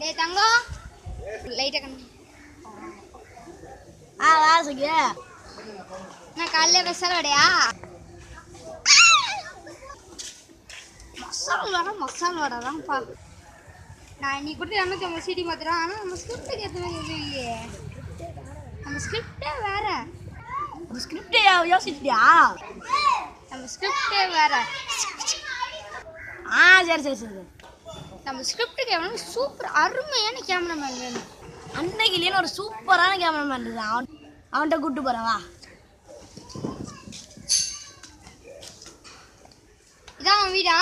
டேய் தங்கம் லைட்டா கண்ணு வா சுகியா நான் காலையில மசாலா வடையா மசாலா வடை தான்ப்பா நான் இன்னைக்கு கொடுத்து 250 சிடி மாத்திரம் ஆனால் நம்ம ஸ்கிரிப்டுக்கு ஏற்ற மாதிரி எதுவும் இல்லையே நம்ம ஸ்கிரிப்டே வேற நம்ம ஸ்கிரிப்டே யோசிச்சிட்டியா நம்ம ஸ்கிரிப்டே வேற சரி நம்ம ஸ்கிரிப்டுக்கு எவ்வளோ சூப்பர் அருமையான கேமராமேன் வேணும் அன்னைக்கு இல்லைன்னு ஒரு சூப்பரான கேமராமேன் இருக்குது அவன்கிட்ட கூப்பிட்டு போகிறேன் வா இதான் அவன் வீடா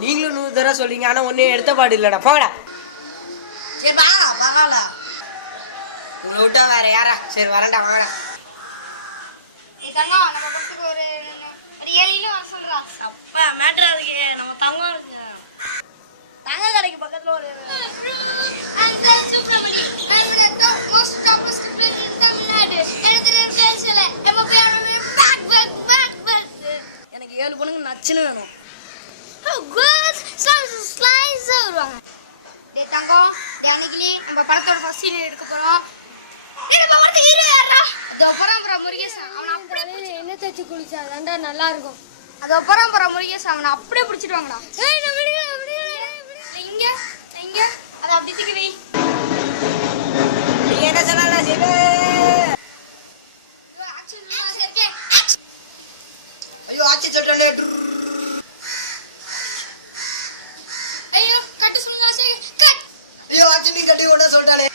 நீங்களும் 100 தடவை சொல்றீங்க ஆனா ஒன்னே எடுத்த பாடு இல்லடா போங்கடா சரி வா வாங்கல உங்களை விட்டா வேற யாரா சரி வரேன்டா வாங்கடா தங்கம் நம்ம பக்கத்துக்கு ஒரு 7 வர சொல்றா அப்பா மேட்டரா இருக்கு நம்ம தங்கம் இருக்கு தங்க கடைக்கு பக்கத்துல ஒரு அந்த சுப்ரமணி நான் மோஸ்ட் டாப்பஸ்ட் பிளேயர் இன் தமிழ்நாடு எனக்கு பேசல எம்ஓபி பேக் எனக்கு 7 பொண்ணுங்க நச்சுன்னு வேணும் குட் ஸ்லைஸ் வருவாங்க டேய் தங்கம் தியானிகிலி நம்ம படத்தோட ஃபர்ஸ்ட் சீன் எடுக்க போறோம் நம்ம படத்து ஹீரோ யாரா அதோ பரம்பரை முருகேஷ் அவன் அப்படியே என்ன தேய்ச்சி குளிச்சா தாண்டா நல்லா இருக்கும் அதோ பரம்பரை முருகேஷ் அவனை அப்படியே பிடிச்சிட்டு வாங்கடா ஏய் நான் இங்க அத அப்படி தூக்கி வை நீங்க என்ன சொன்னால சரி ஐயோ ஆச்சி சொல்றேனே ஐயோ கட் சொல்லுங்க சரி கட் ஐயோ ஆச்சி நீ கட்டி ஓட சொல்றானே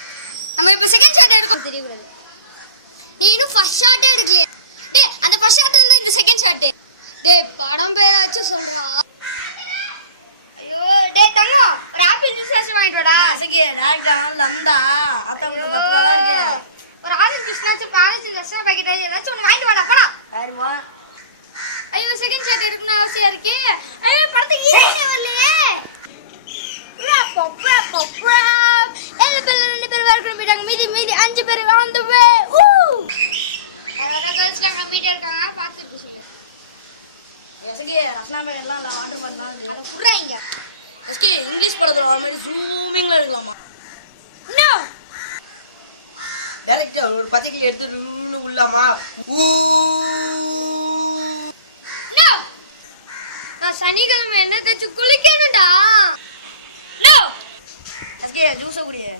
நம்ம இப்ப செகண்ட் ஷாட் எடுக்க தெரியக்கூடாது நீ இன்னும் ஃபர்ஸ்ட் ஷாட் எடுக்கல டேய் அந்த ஃபர்ஸ்ட் ஷாட் இருந்தா இந்த செகண்ட் ஷாட் டேய் படம் பேராச்சு சொல்றா ஐயோ டேய் தங்கம் ஒரு ஆப்பிள் ஜூஸ் வாங்கிட்டு வாடா அசகே ராங்கா லந்தா அத்த தப்பா இருக்கு ஒரு ஆரஞ்சு ஜூஸ்னாச்சு ஆரஞ்சு ஜூஸ் பாக்கெட் ஏதாச்சும் ஒன்னு வாங்கிட்டு வாடா போடா யாருமா ஐயோ செகண்ட் ஷாட் எடுக்கணும் அவசியம் இருக்கு ஐயோ படத்தை ஈஸியா வரலையே பப்பா ரெண்டு பேர் வர்க்கணும் போயிட்டாங்க மீதி 5 பேர் ஆன் தி வே கழிச்சிட்டாங்க மீடியா இருக்காங்க பார்த்துட்டு சொல்லு அசகே அஸ்னாமே எல்லாம் ஆர்டர் பண்ணலாம் அத புறாங்க அசகே இங்கிலீஷ் படத்துல வர மாதிரி ஜூமிங்ல எடுக்கலாமா நோ டைரக்டா ஒரு 10 கிலோ எடுத்து உள்ளாமா நோ நான் சனிக்கிழமை என்ன தேச்சு குளிக்கணும்டா நோ அசகே ஜூஸ் குடியே